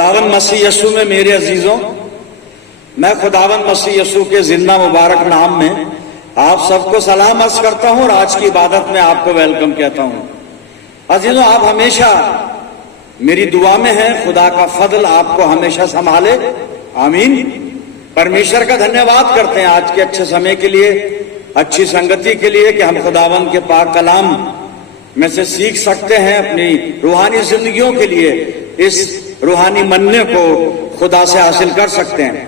खुदावन मसीह यसू में मेरे अजीजों, मैं खुदावन मसीह यसू के जिंदा मुबारक नाम में आप सबको सलाम अर्ज करता हूं और आज की इबादत में आपको वेलकम कहता हूं। अजीजों, आप हमेशा मेरी दुआ में हैं, खुदा का फजल आपको हमेशा संभाले, आमीन। परमेश्वर का धन्यवाद करते हैं आज के अच्छे समय के लिए, अच्छी संगति के लिए कि हम खुदावन के पाक कलाम में से सीख सकते हैं अपनी रूहानी जिंदगियों के लिए, इस रूहानी मन्ने को खुदा से हासिल कर सकते हैं।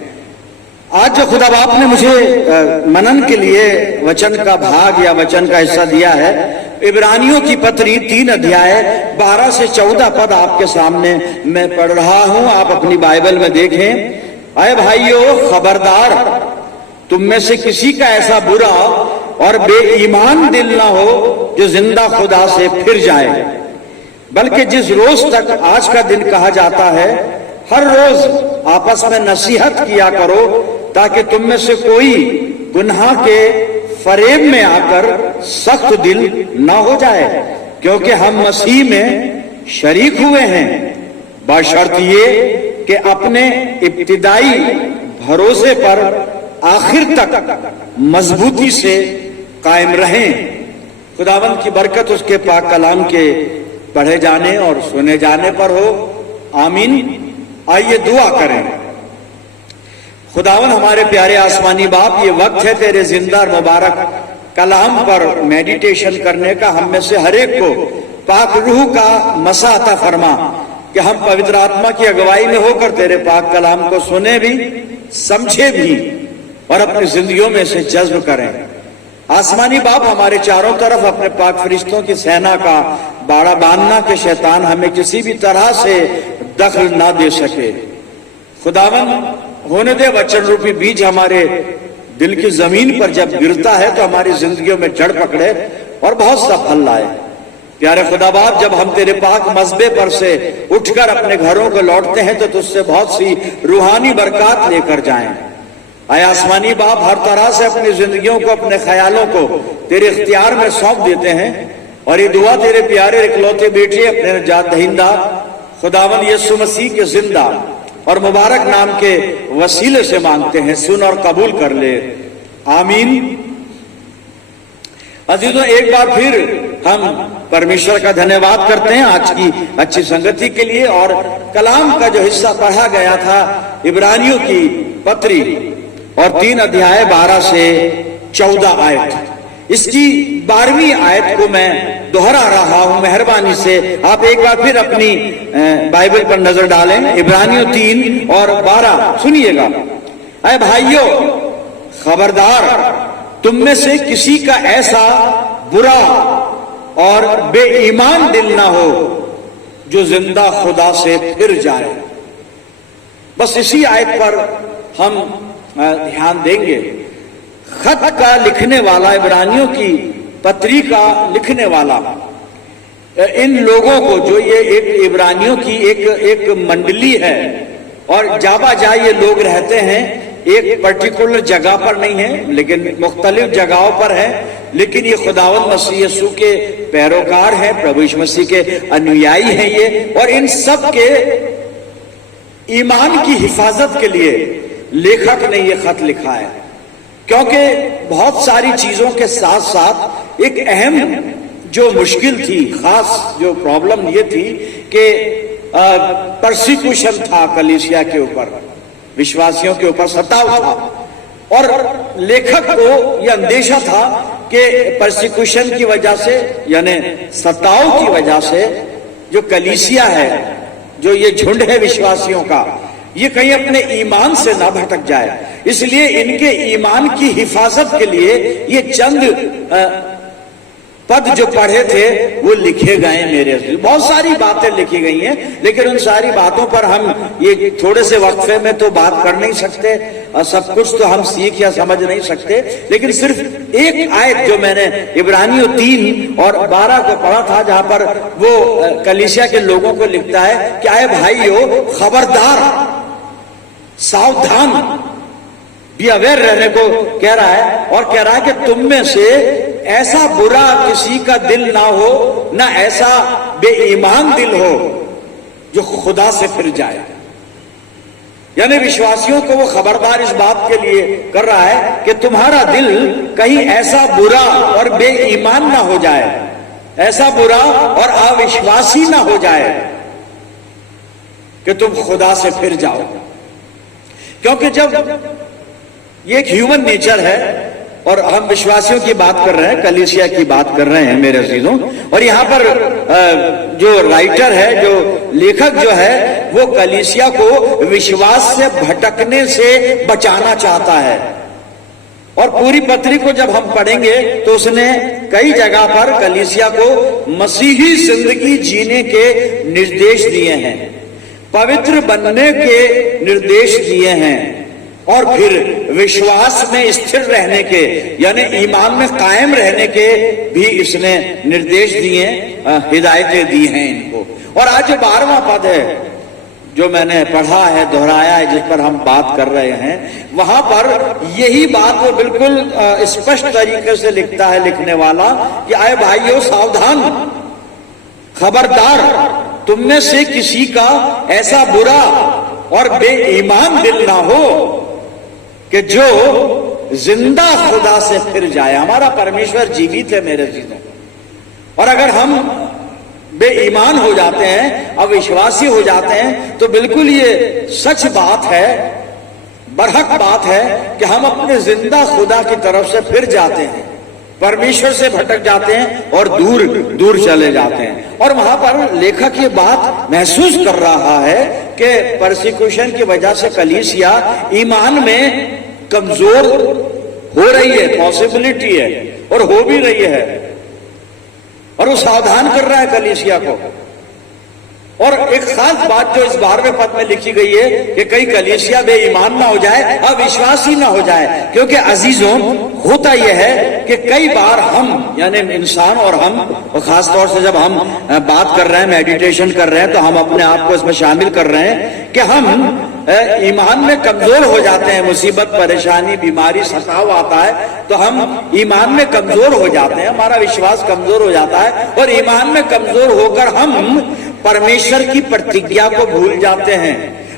आज जो खुदा बाप ने मुझे मनन के लिए वचन का भाग या वचन का हिस्सा दिया है, इब्रानियों की पत्री 3 अध्याय 12 से 14 पद आपके सामने मैं पढ़ रहा हूं। आप अपनी बाइबल में देखें। अय भाइयों, खबरदार, तुम में से किसी का ऐसा बुरा और बेईमान दिल ना हो जो जिंदा खुदा से फिर जाए, बल्कि जिस रोज तक आज का दिन कहा जाता है, हर रोज आपस में नसीहत किया करो, ताकि तुम में से कोई गुनाह के फरेब में आकर सख्त दिल ना हो जाए, क्योंकि हम मसीह में शरीक हुए हैं, बशर्त ये कि अपने इब्तिदाई भरोसे पर आखिर तक मजबूती से कायम रहें। खुदावंद की बरकत उसके पाक कलाम के पढ़े जाने और सुने जाने पर हो, आमीन। आइए दुआ करें। खुदावन हमारे प्यारे आसमानी बाप, ये वक्त है तेरे जिंदा और मुबारक कलाम पर मेडिटेशन करने का। हम में से हर एक को पाक रूह का मसा अता फरमा कि हम पवित्र आत्मा की अगुवाई में होकर तेरे पाक कलाम को सुने भी, समझे भी और अपनी जिंदगियों में से जज्ब करें। आसमानी बाप, हमारे चारों तरफ अपने पाक फरिश्तों की सेना का बाड़ा बांधना कि शैतान हमें किसी भी तरह से दखल ना दे सके। खुदावन होने दे वचन रूपी बीज हमारे दिल की जमीन पर जब गिरता है तो हमारी जिंदगियों में जड़ पकड़े और बहुत सा फल लाए। प्यारे खुदा बाप, जब हम तेरे पाक मस्बे पर से उठकर अपने घरों को लौटते हैं तो तुझसे बहुत सी रूहानी बरकत लेकर जाएं। आया आसमानी बाप, हर तरह से अपनी जिंदगियों को, अपने ख्यालों को तेरे इख्तियार में सौंप देते हैं और ये दुआ तेरे प्यारे इकलौते बेटे अपने निजात दहिंदा खुदावन यीशु मसीह के जिंदा और मुबारक नाम के वसीले से मांगते हैं। सुन और कबूल कर ले, आमीन। अजीजों, एक बार फिर हम परमेश्वर का धन्यवाद करते हैं आज की अच्छी संगति के लिए। और कलाम का जो हिस्सा पढ़ा गया था इब्रानियों की पत्री और 3 अध्याय 12 से 14 आयत, इसकी 12वीं आयत को मैं दोहरा रहा हूं। मेहरबानी से आप एक बार फिर अपनी बाइबल पर नजर डालें। इब्रानियों 3 और 12 सुनिएगा। अय भाइयों, खबरदार, तुम में से किसी का ऐसा बुरा और बेईमान दिल ना हो जो जिंदा खुदा से फिर जाए। बस इसी आयत पर हम ध्यान देंगे। खत का लिखने वाला, इब्रानियों की पत्री का लिखने वाला, इन लोगों को, जो ये एक इब्रानियों की एक मंडली है और जाबा जा ये लोग रहते हैं, एक पर्टिकुलर जगह पर नहीं है लेकिन मुख्तलिफ जगहों पर है, लेकिन ये खुदावंद मसीह यीशु के पैरोकार हैं, प्रभु यीशु मसीह के अनुयायी हैं ये। और इन सब के ईमान की हिफाजत के लिए लेखक ने ये खत लिखा है, क्योंकि बहुत सारी चीजों के साथ साथ एक अहम जो मुश्किल थी, खास जो प्रॉब्लम ये थी कि परसिक्यूशन था कलीसिया के ऊपर, विश्वासियों के ऊपर सताव था। और लेखक को यह अंदेशा था कि परसिक्यूशन की वजह से, यानी सताव की वजह से, जो कलीसिया है, जो ये झुंड है विश्वासियों का, ये कहीं अपने ईमान से ना भटक जाए। इसलिए इनके ईमान की हिफाजत के लिए ये चंद पद जो पढ़े थे वो लिखे गए मेरे। बहुत सारी बातें लिखी गई हैं, लेकिन उन सारी बातों पर हम ये थोड़े से वक्फे में तो बात कर नहीं सकते और सब कुछ तो हम सीख या समझ नहीं सकते। लेकिन सिर्फ एक आयत जो मैंने इब्रानियों 3 और 12 को पढ़ा था, जहां पर वो कलीसिया के लोगों को लिखता है कि आए भाइयों, खबरदार, सावधान, बी अवेयर रहने को कह रहा है। और कह रहा है कि तुम में से ऐसा बुरा किसी का दिल ना हो, ना ऐसा बेईमान दिल हो जो खुदा से फिर जाए। यानी विश्वासियों को वो खबरदार इस बात के लिए कर रहा है कि तुम्हारा दिल कहीं ऐसा बुरा और बेईमान ना हो जाए, ऐसा बुरा और अविश्वासी ना हो जाए कि तुम खुदा से फिर जाओ। क्योंकि जब ये एक ह्यूमन नेचर है, और हम विश्वासियों की बात कर रहे हैं, कलीसिया की बात कर रहे हैं मेरे अजीजों, और यहां पर जो राइटर है, जो लेखक जो है, वो कलीसिया को विश्वास से भटकने से बचाना चाहता है। और पूरी पत्री को जब हम पढ़ेंगे तो उसने कई जगह पर कलीसिया को मसीही जिंदगी जीने के निर्देश दिए हैं, पवित्र बनने के निर्देश दिए हैं, और फिर विश्वास में स्थिर रहने के यानी ईमान में कायम रहने के भी इसने निर्देश दिए, हिदायतें दी हैं इनको। और आज जो 12वां पद है जो मैंने पढ़ा है, दोहराया है, जिस पर हम बात कर रहे हैं, वहां पर यही बात वो बिल्कुल स्पष्ट तरीके से लिखता है लिखने वाला कि आए भाइयों सावधान, खबरदार, तुम में से किसी का ऐसा बुरा और बेईमान दिल ना हो कि जो जिंदा खुदा से फिर जाए। हमारा परमेश्वर जीवित है मेरे चीजों, और अगर हम बेईमान हो जाते हैं, अविश्वासी हो जाते हैं, तो बिल्कुल ये सच बात है, बरहक बात है कि हम अपने जिंदा खुदा की तरफ से फिर जाते हैं, परमेश्वर से भटक जाते हैं और दूर दूर चले जाते हैं। और वहां पर लेखक ये बात महसूस कर रहा है कि परसिक्यूशन की वजह से कलीसिया ईमान में कमजोर हो रही है, पॉसिबिलिटी है, और हो भी रही है, और वो सावधान कर रहा है कलीसिया को। और एक खास बात जो इस 12वें पद में लिखी गई है कि कई कलीसिया बेईमान ना हो जाए, अविश्वासी ना हो जाए। क्योंकि अजीजों, होता यह है कि कई बार हम यानी इंसान और हम, और खास तौर से जब हम बात कर रहे हैं, मेडिटेशन कर रहे हैं, तो हम अपने आप को इसमें शामिल कर रहे हैं कि हम ईमान में कमजोर हो जाते हैं। मुसीबत, परेशानी, बीमारी, सताव आता है तो हम ईमान में कमजोर हो जाते हैं, हमारा विश्वास कमजोर हो जाता है, और ईमान में कमजोर होकर हम परमेश्वर की प्रतिज्ञा को भूल जाते हैं,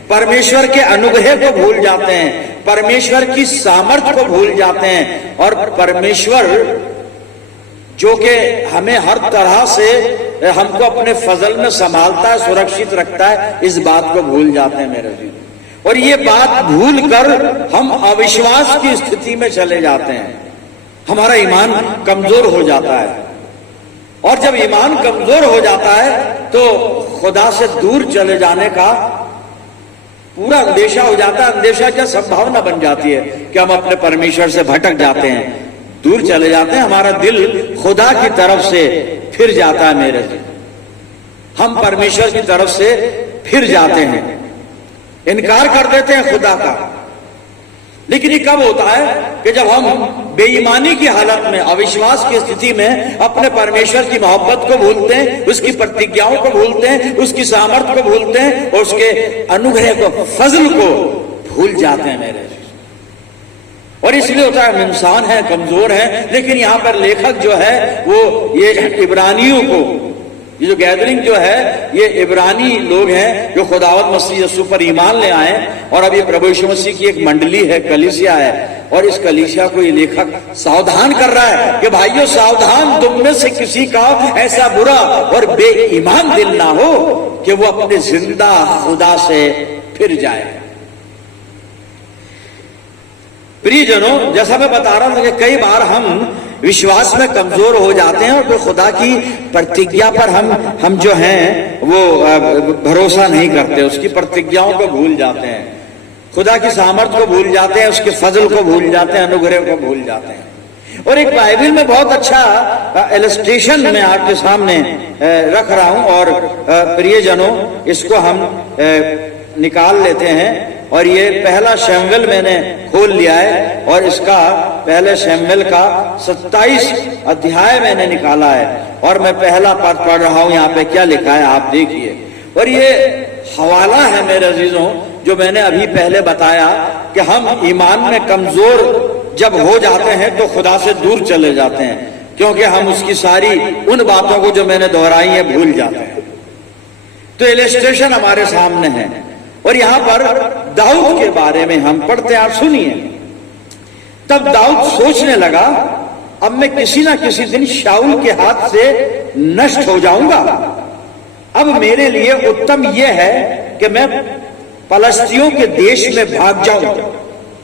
परमेश्वर के अनुग्रह को भूल जाते हैं, परमेश्वर की सामर्थ्य को भूल जाते हैं, और परमेश्वर जो कि हमें हर तरह से हमको अपने फजल में संभालता है, सुरक्षित रखता है, इस बात को भूल जाते हैं मेरे जी। और ये बात भूल कर हम अविश्वास की स्थिति में चले जाते हैं, हमारा ईमान कमजोर हो जाता है। और जब ईमान कमजोर हो जाता है तो खुदा से दूर चले जाने का पूरा अंदेशा हो जाता है। अंदेशा क्या, संभावना बन जाती है कि हम अपने परमेश्वर से भटक जाते हैं, दूर चले जाते हैं, हमारा दिल खुदा की तरफ से फिर जाता है मेरे दिल, हम परमेश्वर की तरफ से फिर जाते हैं, इनकार कर देते हैं खुदा का। लेकिन ये कब होता है कि जब हम बेईमानी की हालत में, अविश्वास की स्थिति में अपने परमेश्वर की मोहब्बत को भूलते हैं, उसकी प्रतिज्ञाओं को भूलते हैं, उसकी सामर्थ्य को भूलते हैं, और उसके अनुग्रह को, फजल को भूल जाते हैं मेरे। और इसलिए होता है हम इंसान हैं, कमजोर हैं। लेकिन यहां पर लेखक जो है वो ये इब्रानियों को, ये जो गैदरिंग जो है, ये इब्रानी लोग हैं जो खुदावंद मसीह यीशु पर ईमान ले आए, और अब ये प्रभु यीशु मसीह की एक मंडली है, कलीसिया है, और इस कलीसिया को ये लेखक सावधान कर रहा है कि भाइयों सावधान, तुम में से किसी का ऐसा बुरा और बेईमान दिल ना हो कि वो अपने जिंदा खुदा से फिर जाए। प्रियजनों, जैसा मैं बता रहा हूं कि कई बार हम विश्वास में कमजोर हो जाते हैं, और फिर खुदा की प्रतिज्ञा पर हम जो हैं वो भरोसा नहीं करते, उसकी प्रतिज्ञाओं को भूल जाते हैं, खुदा की सामर्थ्य को भूल जाते हैं, उसके फजल को भूल जाते हैं, अनुग्रह को भूल जाते हैं। और एक बाइबल में बहुत अच्छा इलस्ट्रेशन मैं आपके सामने रख रहा हूं, और प्रियजनों इसको हम निकाल लेते हैं। और ये पहला शमूएल मैंने खोल लिया है, और इसका पहले शमूएल का 27 अध्याय मैंने निकाला है, और मैं पहला पद पढ़ रहा हूं। यहाँ पे क्या लिखा है आप देखिए। और ये हवाला है मेरे अजीजों, जो मैंने अभी पहले बताया कि हम ईमान में कमजोर जब हो जाते हैं तो खुदा से दूर चले जाते हैं, क्योंकि हम उसकी सारी उन बातों को जो मैंने दोहराई है भूल जाते हैं। तो इलस्ट्रेशन हमारे सामने है, और यहां पर दाऊद के बारे में हम पढ़ते हैं, आप सुनिए। तब दाऊद सोचने लगा, अब मैं किसी ना किसी दिन शाऊल के हाथ से नष्ट हो जाऊंगा। अब मेरे लिए उत्तम यह है कि मैं पलस्तियों के देश में भाग जाऊं,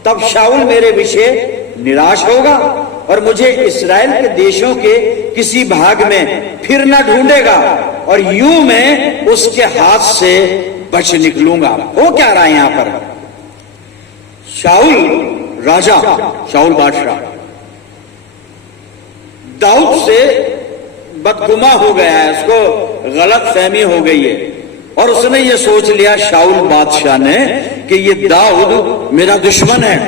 तब शाऊल मेरे विषय निराश होगा और मुझे इस्राएल के देशों के किसी भाग में फिर ना ढूंढेगा, और यूं मैं उसके हाथ से बच निकलूंगा। वो क्या रहा है यहां पर? शाऊल राजा, शाऊल बादशाह दाऊद से बदगुमा हो गया है, उसको गलत फहमी हो गई है, और उसने ये सोच लिया शाऊल बादशाह ने कि ये दाऊद मेरा दुश्मन है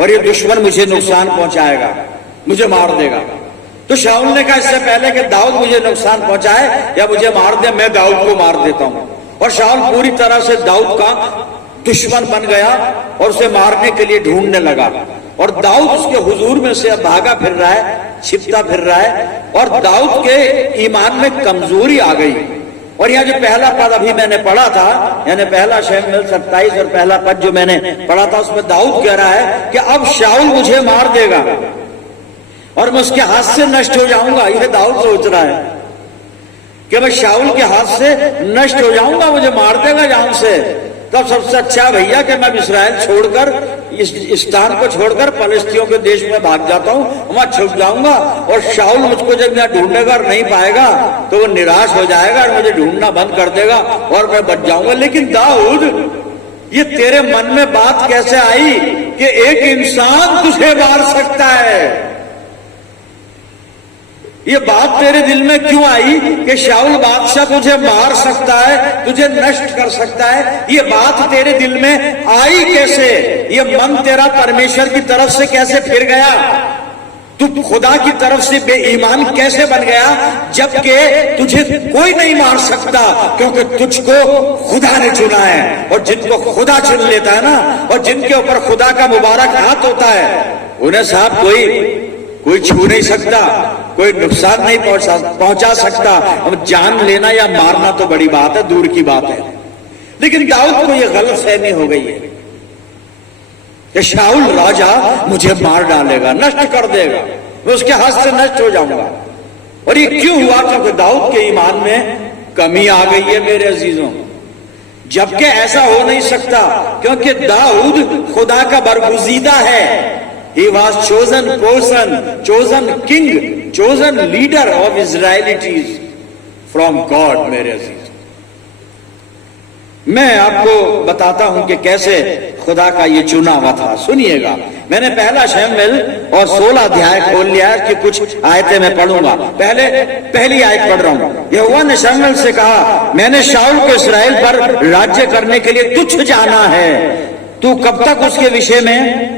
और ये दुश्मन मुझे नुकसान पहुंचाएगा, मुझे मार देगा। तो शाऊल ने कहा इससे पहले कि दाऊद मुझे नुकसान पहुंचाए या मुझे मार दे, मैं दाऊद को मार देता हूं। और शाऊल पूरी तरह से दाऊद का दुश्मन बन गया और उसे मारने के लिए ढूंढने लगा। और दाऊद उसके हुजूर में से भागा फिर रहा है, छिपता फिर रहा है, और दाऊद के ईमान में कमजोरी आ गई। और यह जो पहला पद अभी मैंने पढ़ा था, यानी पहला शमूएल 27 और पहला पद जो मैंने पढ़ा था, उसमें दाऊद कह रहा है कि अब शाऊल मुझे मार देगा और मैं उसके हाथ से नष्ट हो जाऊंगा। यह दाऊद सोच रहा है कि मैं शाऊल के हाथ से नष्ट हो जाऊंगा, मुझे मार देगा जान से। तब सबसे अच्छा भैया कि मैं इस्राएल छोड़कर, इस स्थान को छोड़कर पलिस्तियों के देश में भाग जाता हूं, वहां छुप जाऊंगा, और शाऊल मुझको जब यहाँ ढूंढेगा और नहीं पाएगा तो वो निराश हो जाएगा और मुझे ढूंढना बंद कर देगा और मैं बच जाऊंगा। लेकिन दाऊद, ये तेरे मन में बात कैसे आई कि एक इंसान तुझे मार सकता है? ये बात तेरे दिल में क्यों आई कि शाऊल बादशाह तुझे मार सकता है, तुझे नष्ट कर सकता है? ये बात तेरे दिल में आई कैसे? ये मन तेरा परमेश्वर की तरफ से कैसे फिर गया? तू खुदा की तरफ से बेईमान कैसे बन गया, जबकि तुझे कोई नहीं मार सकता, क्योंकि तुझको खुदा ने चुना है। और जिनको खुदा चुन लेता है ना, और जिनके ऊपर खुदा का मुबारक हाथ होता है, उन्हें साहब कोई छू नहीं सकता, कोई नुकसान नहीं पहुंचा सकता। अब जान लेना या मारना तो बड़ी बात है, दूर की बात है। लेकिन दाऊद को यह गलतफहमी हो गई है कि शाऊल राजा मुझे मार डालेगा, नष्ट कर देगा, मैं उसके हाथ से नष्ट हो जाऊंगा। और ये क्यों हुआ? क्योंकि दाऊद के ईमान में कमी आ गई है मेरे अजीजों। जबकि ऐसा हो नहीं सकता, क्योंकि दाऊद खुदा का बरगुजीदा है। He was chosen person, chosen king, chosen leader of Israelites from God, मेरे अजीज। मैं आपको बताता हूं कि कैसे खुदा का ये चुना हुआ था। सुनिएगा, मैंने पहला शमूएल और 16 अध्याय खोल लिया है कि कुछ आयतें मैं पढ़ूंगा। पहली आयत पढ़ रहा हूं। यहोवा ने शमूएल से कहा, मैंने शाऊल को इस्राएल पर राज्य करने के लिए तुझ जाना है। तू कब तक उसके विषय में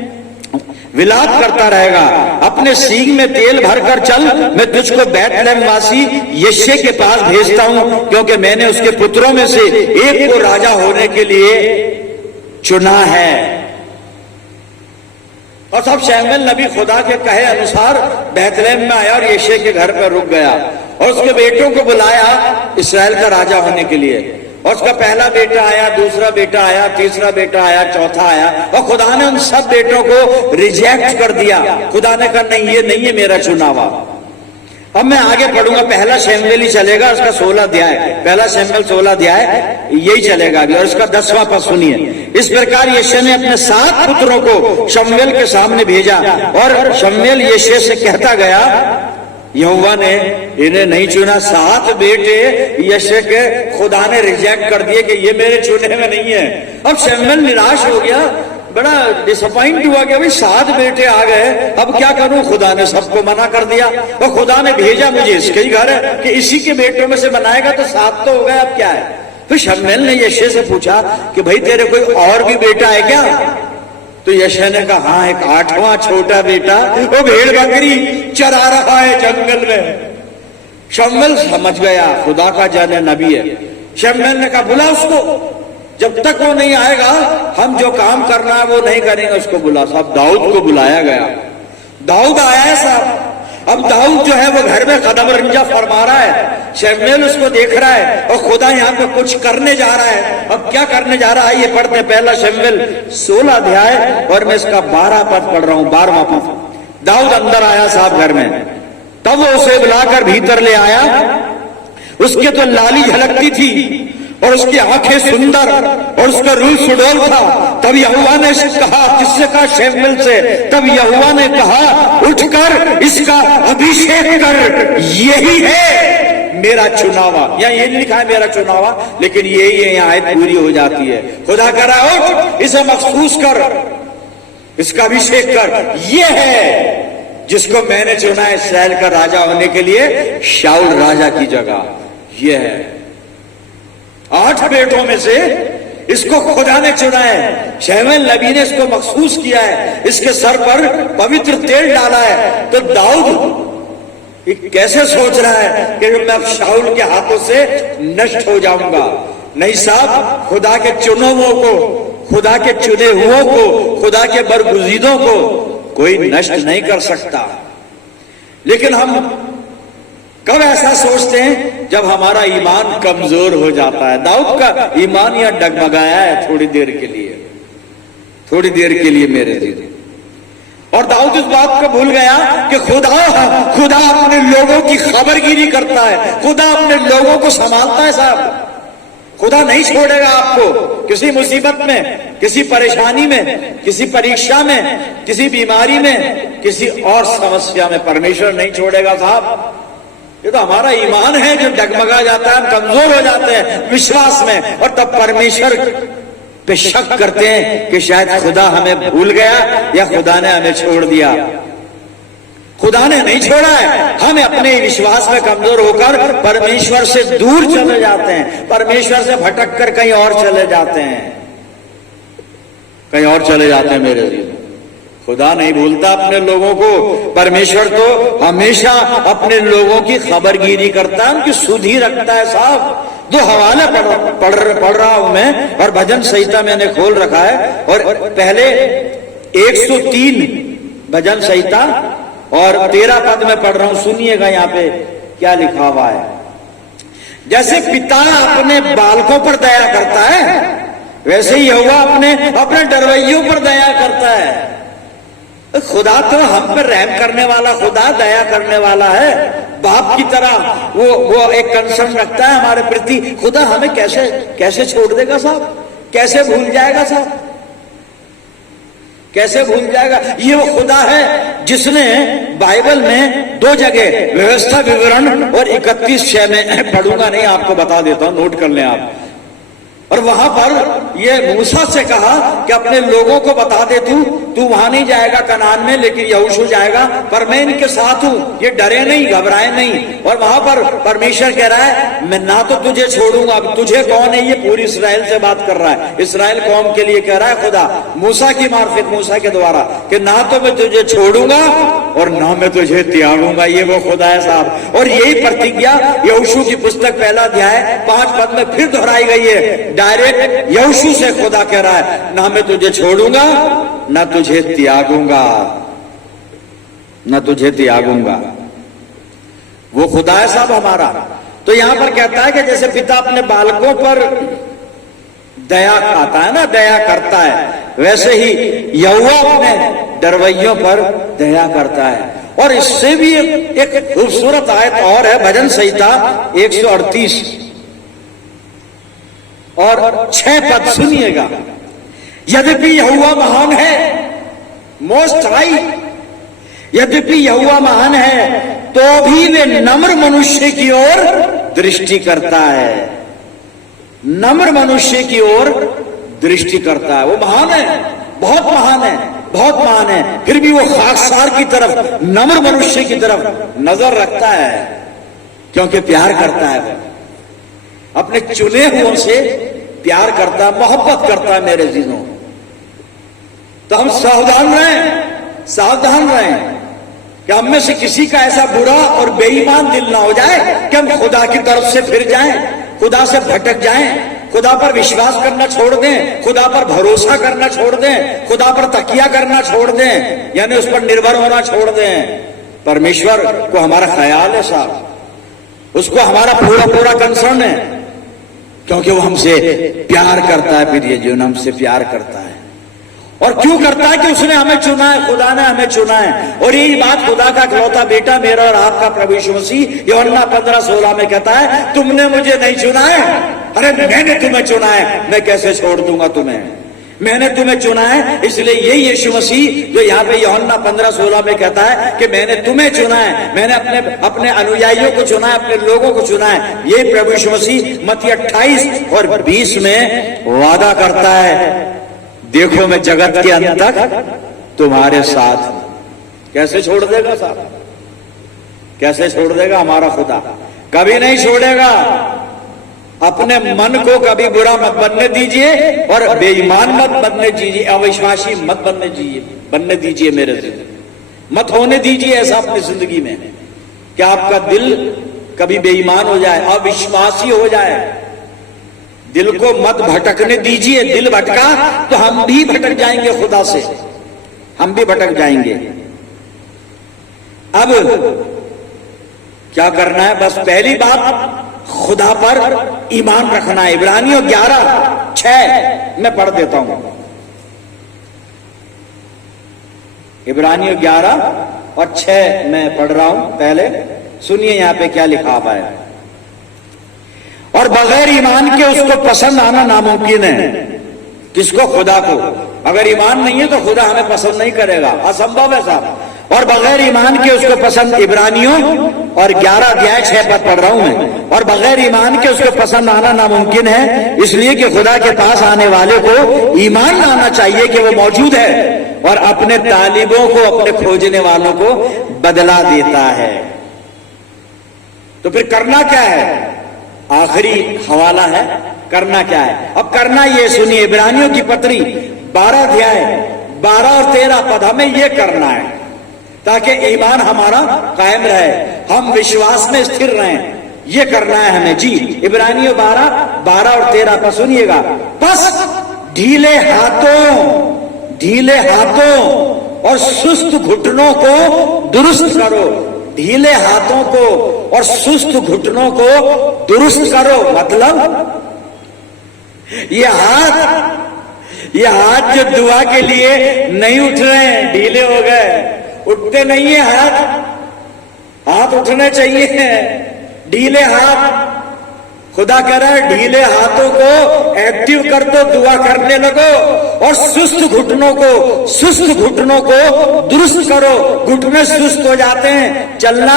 विलाप करता रहेगा? अपने सींग में तेल भरकर चल, मैं तुझको बैतलहम वासी यिशै के पास भेजता हूं, क्योंकि मैंने उसके पुत्रों में से एक को राजा होने के लिए चुना है। और सब शमूएल नबी खुदा के कहे अनुसार बैतलहम में आया और यिशै के घर पर रुक गया और उसके बेटों को बुलाया इस्राएल का राजा होने के लिए। और उसका पहला बेटा आया, दूसरा बेटा आया, तीसरा बेटा आया, चौथा आया, और खुदा ने उन सब बेटों को रिजेक्ट कर दिया। खुदा ने कहा नहीं, ये नहीं है मेरा चुना हुआ। अब मैं आगे पढ़ूंगा, पहला शमूएल ही चलेगा, उसका 16 अध्याय, पहला शमूएल 16 अध्याय यही चलेगा अभी। और इसका 10वां पद सुनिए। इस प्रकार यिशै ने अपने 7 पुत्रों को शमूएल के सामने भेजा, और शमूएल यिशै से कहता गया, यहोवा ने इन्हें नहीं चुना। 7 बेटे यिशै के खुदा ने रिजेक्ट कर दिए कि ये मेरे चुने में नहीं है। अब शमूएल निराश हो गया, बड़ा डिसअपॉइंट हुआ कि भाई 7 बेटे आ गए, अब क्या करूं? खुदा ने सबको मना कर दिया और खुदा ने भेजा मुझे इसके ही घर है कि इसी के बेटों में से बनाएगा, तो 7 तो हो गए, अब क्या है? फिर शमूएल ने यिशै से पूछा कि भाई तेरे कोई और भी बेटा है क्या? तो यिशै ने कहा हाँ, एक 8वां छोटा बेटा, वो भेड़ बकरी चरा रहा है जंगल में। शमूएल समझ गया खुदा का जाने नबी है। शमूएल ने कहा बुला उसको, जब तक वो नहीं आएगा हम जो काम करना है वो नहीं करेंगे, उसको बुला। साहब दाऊद को बुलाया गया। दाऊद आया है साहब। अब दाऊद जो है वो घर में कदम रंजा फरमा रहा है, शमूएल उसको देख रहा है और खुदा यहाँ पे कुछ करने जा रहा है। अब क्या करने जा रहा है ये पढ़ते, पहला शमूएल 16 अध्याय और मैं इसका 12 पद पढ़ रहा हूं, 12वां पद। दाऊद अंदर आया साहब घर में, तब वो उसे बुलाकर भीतर ले आया। उसके तो लाली झलकती थी और उसकी आंखें सुंदर और उसका रूप सुडौल था। तब यहोवा ने कहा, किससे कहा? शमूएल से। तब यहोवा ने कहा, उठकर इसका अभिषेक कर, यही है मेरा चुनावा। यहाँ ये लिखा है मेरा चुनावा, लेकिन यही है, यहाँ आयत पूरी हो जाती है। खुदा कह रहा है उठ, इसे मखसूस कर, इसका अभिषेक कर, ये है जिसको मैंने चुना है इस्राएल का राजा होने के लिए, शाऊल राजा की जगह। ये है 8 बेटों में से इसको खुदा ने चुना है। शमूएल नबी ने इसको मखसूस किया है, इसके सर पर पवित्र तेल डाला है। तो दाऊद कैसे सोच रहा है कि मैं अब शाऊल के हाथों से नष्ट हो जाऊंगा? नहीं साहब, खुदा के चुने हुओं को, खुदा के चुने हुओं को, खुदा के बरगुजीदों को कोई नष्ट नहीं कर सकता। लेकिन हम कब ऐसा सोचते हैं? जब हमारा ईमान कमजोर हो जाता है। दाऊद का ईमान यहां डगमगाया है थोड़ी देर के लिए, थोड़ी देर के लिए मेरे दीदी। और दाऊद इस बात को भूल गया कि खुदा अपने लोगों की खबरगिरी करता है, खुदा अपने लोगों को संभालता है साहब। खुदा नहीं छोड़ेगा आपको किसी मुसीबत में, किसी परेशानी में, किसी परीक्षा में, किसी बीमारी में, किसी और समस्या में परमेश्वर नहीं छोड़ेगा साहब। ये तो हमारा ईमान है जो डगमगा जाता है, हम कमजोर हो जाते हैं विश्वास में, और तब परमेश्वर पे शक करते हैं कि शायद खुदा हमें भूल गया या खुदा ने हमें छोड़ दिया। खुदा ने नहीं छोड़ा है, हम अपने विश्वास में कमजोर होकर परमेश्वर से दूर चले जाते हैं, परमेश्वर से भटक कर कहीं और चले जाते हैं, कहीं और चले जाते हैं मेरे लिए। खुदा नहीं भूलता अपने लोगों को, परमेश्वर तो हमेशा अपने लोगों की खबरगिरी करता है, उनकी सुधि रखता है साहब। 2 हवाले पढ़ रहा हूं मैं, और भजन संहिता मैंने खोल रखा है, और पहले 103 भजन संहिता और 13 पद में पढ़ रहा हूं। सुनिएगा यहाँ पे क्या लिखा हुआ है। जैसे पिता अपने बालकों पर दया करता है, वैसे ही यहोवा अपने डरवैयों पर दया करता है। खुदा तो हम पर रहम करने वाला, खुदा दया करने वाला है, बाप की तरह वो एक कंसर्न रखता है हमारे प्रति। खुदा हमें कैसे छोड़ देगा साहब? कैसे भूल जाएगा साहब? कैसे भूल जाएगा? ये वो खुदा है जिसने बाइबल में 2 जगह व्यवस्था विवरण और 31:6 में, पढ़ूंगा नहीं, आपको बता देता हूं, नोट कर लें आप। और वहां पर ये मूसा से कहा कि अपने लोगों को बता दे, तू वहां नहीं जाएगा कनान में, लेकिन यहोशू जाएगा, पर मैं इनके साथ हूं, ये डरे नहीं, घबराए नहीं। और वहां पर परमेश्वर कह रहा है, मैं ना तो तुझे छोड़ूंगा। अब तुझे कौन है? ये पूरी इस्राएल से बात कर रहा है, इस्राएल कौम के लिए कह रहा है खुदा मूसा की मार्फत, मूसा के द्वारा, कि ना तो मैं तुझे छोड़ूंगा और ना मैं तुझे त्यागूंगा। ये वो खुदा है साहब। और यही प्रतिज्ञा यहोशू की पुस्तक 1 अध्याय 5 पद में फिर दोहराई गई है। डायरेक्ट यहोशू से खुदा कह रहा है, ना मैं तुझे छोड़ूंगा, ना तुझे त्यागूंगा, ना तुझे त्यागूंगा। वो खुदा है साहब हमारा। तो यहां पर कहता है कि जैसे पिता अपने बालकों पर दया खाता है ना, दया करता है, वैसे ही यहोवा अपने डरवैयों पर दया करता है। और इससे भी एक खूबसूरत आयत और है, भजन संहिता 138 और 6 पद सुनिएगा। यद्यपि यहोवा महान है, मोस्ट हाई, यद्यपि यहोवा महान है, तो भी वे नम्र मनुष्य की ओर दृष्टि करता है, नम्र मनुष्य की ओर दृष्टि करता है। वो महान है, बहुत महान है, बहुत महान है, फिर भी वो खाकसार की तरफ, नम्र मनुष्य की तरफ नजर रखता है, क्योंकि प्यार करता है, वो अपने चुने हुओं से प्यार करता है, मोहब्बत करता है मेरे जीनों। तो हम सावधान रहें, सावधान रहें कि हम में से किसी का ऐसा बुरा और बेईमान दिल ना हो जाए कि हम खुदा की तरफ से फिर जाएं, खुदा से भटक जाएं, खुदा पर विश्वास करना छोड़ दें, खुदा पर भरोसा करना छोड़ दें, खुदा पर तकिया करना छोड़ दें, यानी उस पर निर्भर होना छोड़ दें। परमेश्वर को हमारा ख्याल है साहब, उसको हमारा पूरा पूरा कंसर्न है, क्योंकि वो हमसे प्यार करता है। फिर ये जो हमसे प्यार करता है, और क्यों करता है? कि उसने हमें चुना है, खुदा ने हमें चुना है। और यही बात खुदा का इकलौता बेटा मेरा और आपका प्रभु यीशु मसीह यूहन्ना 15:16 में कहता है, तुमने मुझे नहीं चुना है, अरे मैंने तुम्हें चुना है, मैं कैसे छोड़ दूंगा तुम्हें, मैंने तुम्हें चुना है। इसलिए यही यीशु मसीह जो यहाँ पे यूहन्ना 15:16 में कहता है कि मैंने तुम्हें चुना है, मैंने अपने अनुयायियों को चुना है, अपने लोगों को चुना है। ये प्रभु यीशु मसीह मत्ती 28 और 20 में वादा करता है, देखो मैं जगत के अंत तक तुम्हारे साथ हूं। कैसे छोड़ देगा साहब? कैसे छोड़ देगा हमारा खुदा? कभी नहीं छोड़ेगा। अपने मन को कभी बुरा मत बनने दीजिए और बेईमान मत बनने दीजिए, अविश्वासी मत बनने दीजिए मेरे जिंदगी मत होने दीजिए ऐसा अपनी जिंदगी में कि आपका दिल कभी बेईमान हो जाए, अविश्वासी हो जाए। दिल को मत भटकने दीजिए। दिल भटका तो हम भी भटक जाएंगे, खुदा से हम भी भटक जाएंगे। अब क्या करना है? बस पहली बात, खुदा पर ईमान रखना है। इब्रानियों 11:6 मैं पढ़ देता हूं। इब्रानियों 11:6 मैं पढ़ रहा हूं। पहले सुनिए यहां पे क्या लिखा हुआ है। और बगैर ईमान के उसको पसंद आना नामुमकिन है। किसको? खुदा को। अगर ईमान नहीं है तो खुदा हमें पसंद नहीं करेगा, असंभव है साहब। और बगैर ईमान के उसको पसंद, इब्रानियों और 11:6 पर पढ़ रहा हूं मैं। और बगैर ईमान के उसको पसंद आना नामुमकिन है, इसलिए कि खुदा के पास आने वाले को ईमान लाना चाहिए कि वो मौजूद है और अपने तालिबों को, अपने खोजने वालों को बदला देता है। तो फिर करना क्या है? आखिरी हवाला है, करना क्या है? अब करना ये सुनिए, इब्रानियों की पत्री 12 अध्याय 12 और 13 पद, हमें ये करना है ताकि ईमान हमारा कायम रहे, हम विश्वास में स्थिर रहें। ये करना है हमें जी। इब्रानियों 12 और 13 पर सुनिएगा। बस ढीले हाथों और सुस्त घुटनों को दुरुस्त करो। ढीले हाथों को और सुस्त घुटनों को दुरुस्त करो। मतलब ये हाथ जो दुआ के लिए नहीं उठ रहे हैं, ढीले हो गए, उठते नहीं है हाथ उठने चाहिए। ढीले हाथ, खुदा कह रहा है ढीले हाथों को एक्टिव कर दो, दुआ करने लगो। और सुस्त घुटनों को दुरुस्त करो। घुटने सुस्त हो जाते हैं, चलना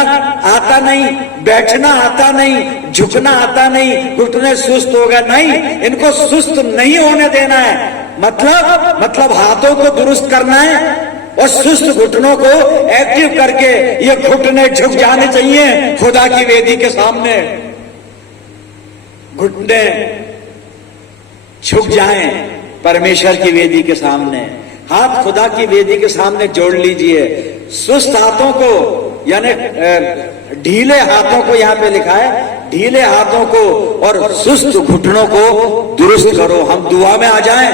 आता नहीं, बैठना आता नहीं, झुकना आता नहीं, घुटने सुस्त हो गए। नहीं, इनको सुस्त नहीं होने देना है। मतलब हाथों को दुरुस्त करना है और सुस्त घुटनों को एक्टिव करके ये घुटने झुक जाने चाहिए खुदा की वेदी के सामने। घुटने झुक जाएं परमेश्वर की वेदी के सामने। हाथ खुदा की वेदी के सामने जोड़ लीजिए। सुस्त हाथों को, यानी ढीले हाथों को, यहां पे लिखा है ढीले हाथों को और सुस्त घुटनों को दुरुस्त करो। हम दुआ में आ जाएं,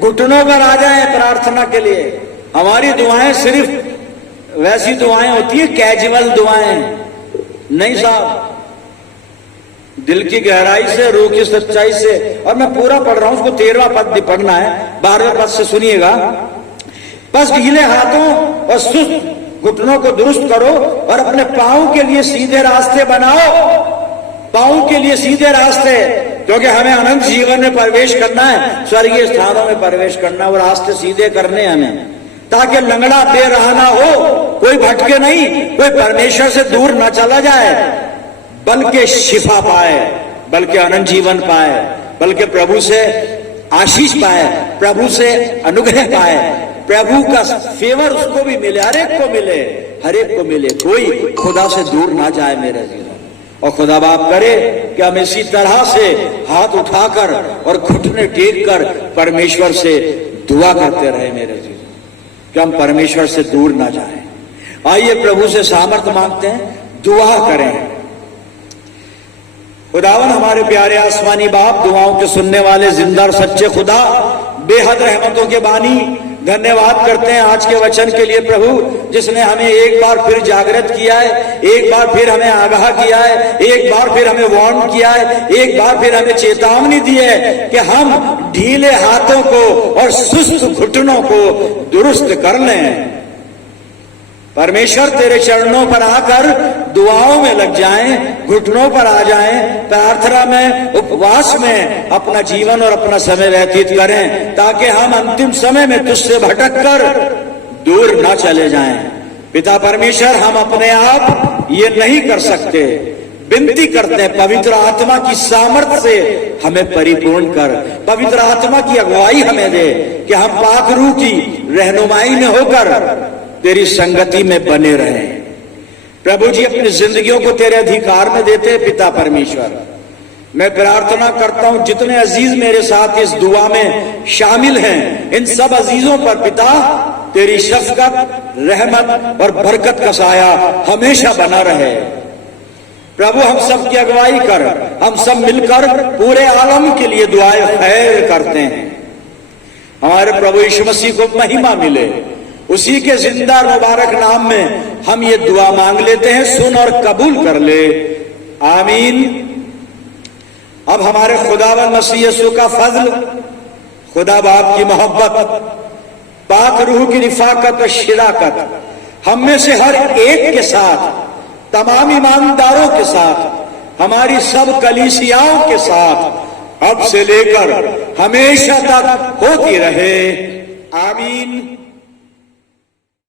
घुटनों पर आ जाएं प्रार्थना के लिए। हमारी दुआएं सिर्फ वैसी दुआएं होती है, कैजुअल दुआएं नहीं साहब, दिल की गहराई से, रूह की सच्चाई से। और मैं पूरा पढ़ रहा हूं, उसको 13वां पद भी पढ़ना है, 12वें पद से सुनिएगा। बस ढीले हाथों और सुस्त घुटनों को दुरुस्त करो और अपने पांव के लिए सीधे रास्ते बनाओ। पांव के लिए सीधे रास्ते, क्योंकि हमें अनंत जीवन में प्रवेश करना है, स्वर्गीय स्थानों में प्रवेश करना है। वो रास्ते सीधे करने हमें, ताकि लंगड़ा बेराह हो, कोई भटके नहीं, कोई परमेश्वर से दूर न चला जाए, बल्कि शिफा पाए, बल्कि अनंत जीवन पाए, बल्कि प्रभु से आशीष पाए, प्रभु से अनुग्रह पाए, प्रभु का फेवर उसको भी मिले, हर एक को मिले, कोई खुदा से दूर ना जाए मेरे जीवन। और खुदा बाप करे कि हम इसी तरह से हाथ उठाकर और घुटने टेक कर परमेश्वर से दुआ करते रहे मेरे जीवन, कि हम परमेश्वर से दूर ना जाएं। आइए प्रभु से सामर्थ्य मांगते हैं, दुआ करें। खुदावन हमारे प्यारे आसमानी बाप, दुआओं के सुनने वाले, जिंदा और सच्चे खुदा, बेहद रहमतों के बानी, धन्यवाद करते हैं आज के वचन के लिए प्रभु, जिसने हमें एक बार फिर जागृत किया है, एक बार फिर हमें आगाह किया है, एक बार फिर हमें वार्न किया है, एक बार फिर हमें चेतावनी दी है कि हम ढीले हाथों को और सुस्त घुटनों को दुरुस्त कर लें। परमेश्वर तेरे चरणों पर आकर दुआओं में लग जाएं, घुटनों पर आ जाएं, प्रार्थना में, उपवास में अपना जीवन और अपना समय व्यतीत करें, ताकि हम अंतिम समय में तुझसे भटक कर दूर न चले जाएं। पिता परमेश्वर, हम अपने आप ये नहीं कर सकते, विनती करते हैं पवित्र आत्मा की सामर्थ्य से हमें परिपूर्ण कर, पवित्र आत्मा की अगुवाई हमें दे कि हम पाक रूह की रहनुमाई में होकर तेरी संगति में बने रहें। प्रभु जी, अपनी जिंदगियों को तेरे अधिकार में देते हैं पिता परमेश्वर। मैं प्रार्थना करता हूं जितने अजीज मेरे साथ इस दुआ में शामिल हैं, इन सब अजीजों पर पिता तेरी शफकत, रहमत और बरकत का साया हमेशा बना रहे। प्रभु, हम सब की अगुवाई कर, हम सब मिलकर पूरे आलम के लिए दुआएं खैर करते हैं। हमारे प्रभु यीशु मसीह को महिमा मिले, उसी के जिंदा मुबारक नाम में हम ये दुआ मांग लेते हैं। सुन और कबूल कर ले, आमीन। अब हमारे खुदावंद मसीह यीशु का फजल, खुदा बाप की मोहब्बत, पाक रूह की रिफाकत और शिराकत हम में से हर एक के साथ, तमाम ईमानदारों के साथ, हमारी सब कलीसियाओं के साथ अब से लेकर हमेशा तक होती रहे, आमीन।